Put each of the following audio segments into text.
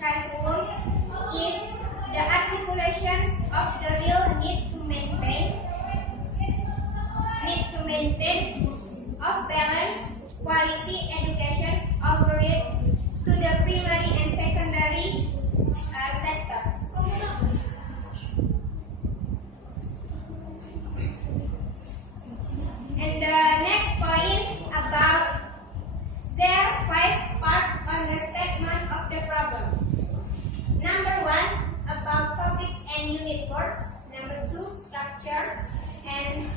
curriculum is the articulations of the real need to maintain of balance quality education overall to the primary and secondary sectors. And the next point about there are 5 parts on the statement of the problem. Number 1 about topics and unit words. Number 2 structures and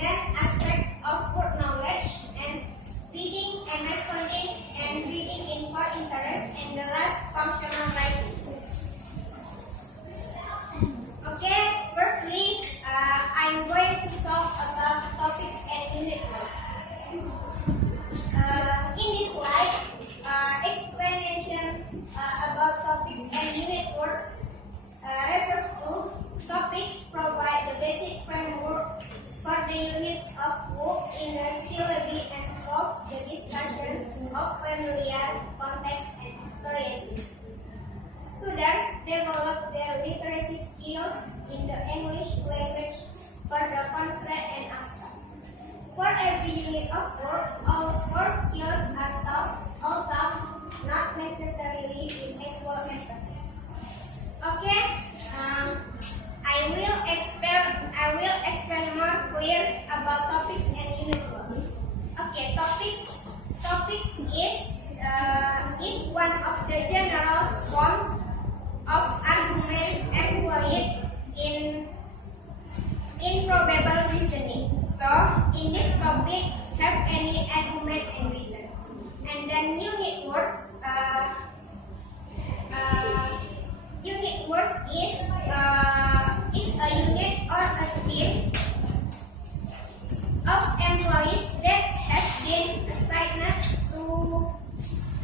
then aspects of word knowledge and reading and responding and reading in for interest and the last functional writing. Okay, firstly I'm going to talk about topics and unit words. In this slide, explanation about topics and unit words refers to topics provide the basic framework for the units of work in the syllabi and involve the discussions of familiar context and experiences. Students develop their literacy skills in the English language for the concept and abstract. For every unit of work, all 4 skills are taught, not necessarily in equal emphasis. Okay, I will explain more clear about topics and unit words. Okay, topics is one of the general forms of argument employed in probable reasoning. So, in this topic, have any argument and reason. And then unit words is a unit or a team of employees that have been assigned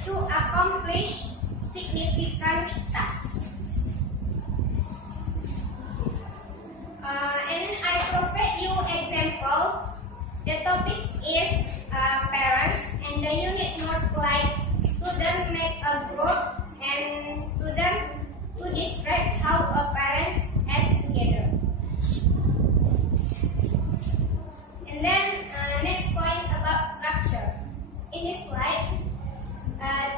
to accomplish significant tasks. And I provide you example. The topic is parents, and the unit words like student make a group and student to describe how a parents act together. And then next point about structure. In this slide,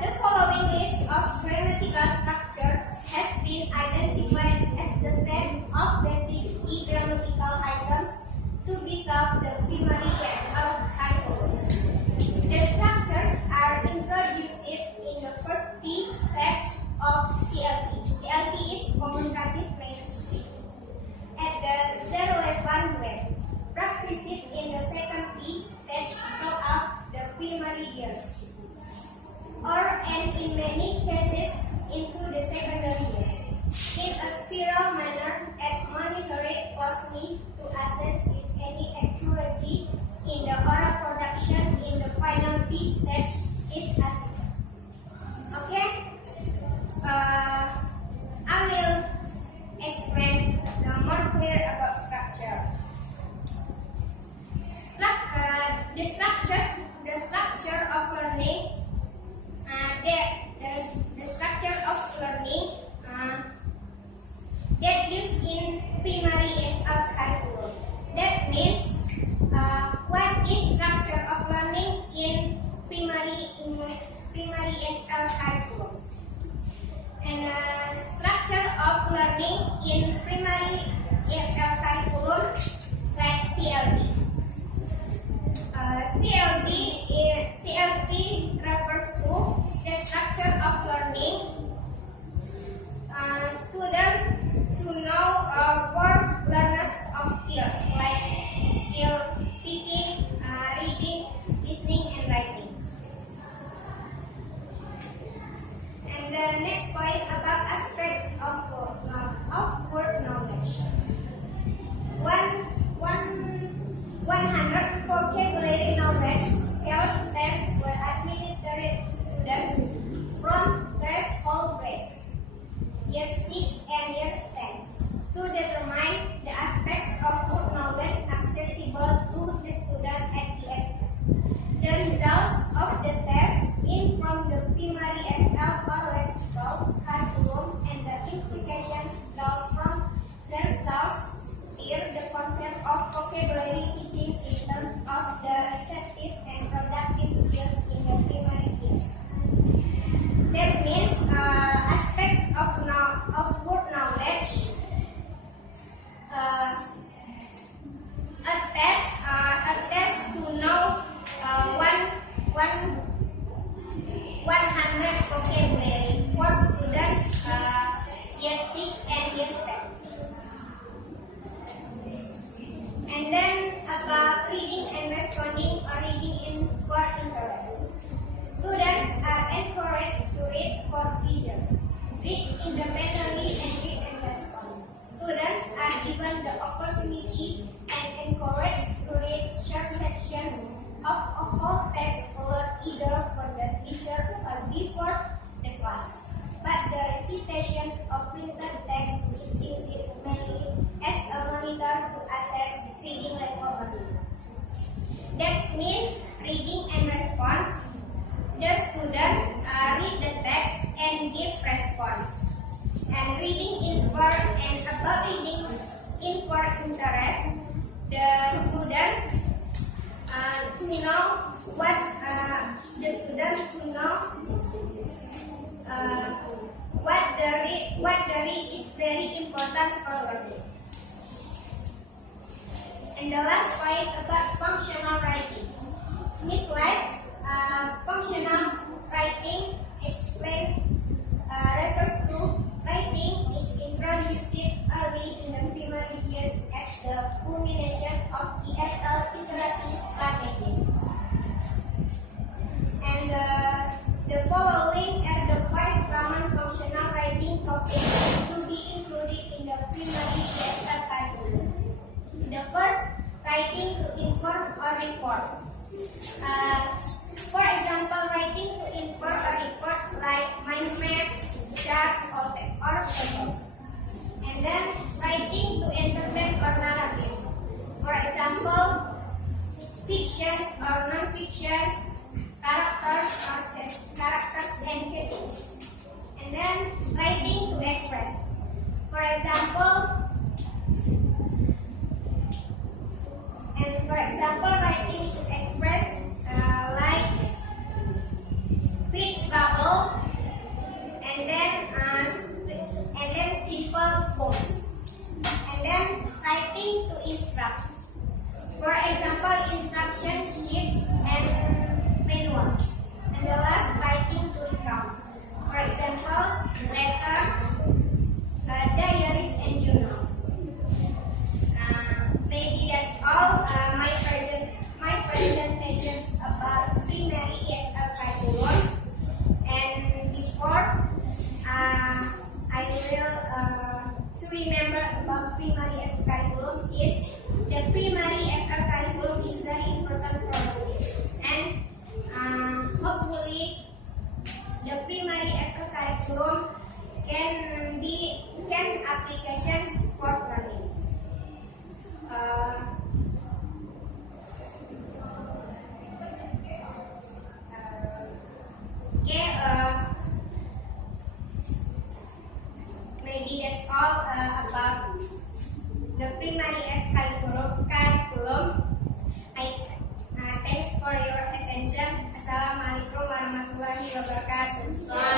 the following list of grammatical structures has been identified as the set of basic key grammatical items to be taught the primary and curriculum. The structures are introduced in the first P stage of CLT. CLT is communicative language at the 0-11 grade. Practice it in the second P stage throughout the primary years, and in many cases into the secondary years. In a spiral manner and monitor it closely to assess if any accuracy in the oral production in the final P stage is achieved. Okay? I will explain more clear about structure. The structure of learning. The structure of learning that used in primary and curriculum. That means what is structure of learning in primary and curriculum. And structure of learning in primary and curriculum like CLT. CLT refers to the structure of learning. Students to know 4 learners of skills like speaking, reading, listening, and writing. And the next point about aspects of word knowledge. 100 vocabulary knowledge skills tests were administered to students from threshold grades, year 6 and year 10, to determine the aspects of word knowledge accessible to the student at DSS. The results of the test in from the primary and upper lexical give response. And reading in for and about reading in for interest, the students to know what what the read is very important for learning. And the last point about functional writing. In this slide, functional writing refers to writing is introduced early in the primary years as the culmination of the literacy strategies. And the following are the 5 common functional writing topics to be included in the primary ESL curriculum. The first, writing to inform or report. For example, writing to inform or report like mind maps, charts, or tables. And then writing to entertain or narrative. For example, fiction or non-fiction, characters and settings. And then writing to express. For example, writing to express like speech bubble, and then simple poems. And then writing to instruct. For example, instruction sheets and manuals. And the last, writing to recount. For example, letters, diaries, and journals. Maybe that's all my presentations about primary ESL curriculum. And before I will to remember about primary ESL curriculum is the primary ESL curriculum is very important for you, and hopefully the primary ESL curriculum can applications for learning. Maybe that's all about the primary curriculum. Thanks for your attention. Assalamualaikum warahmatullahi wabarakatuh.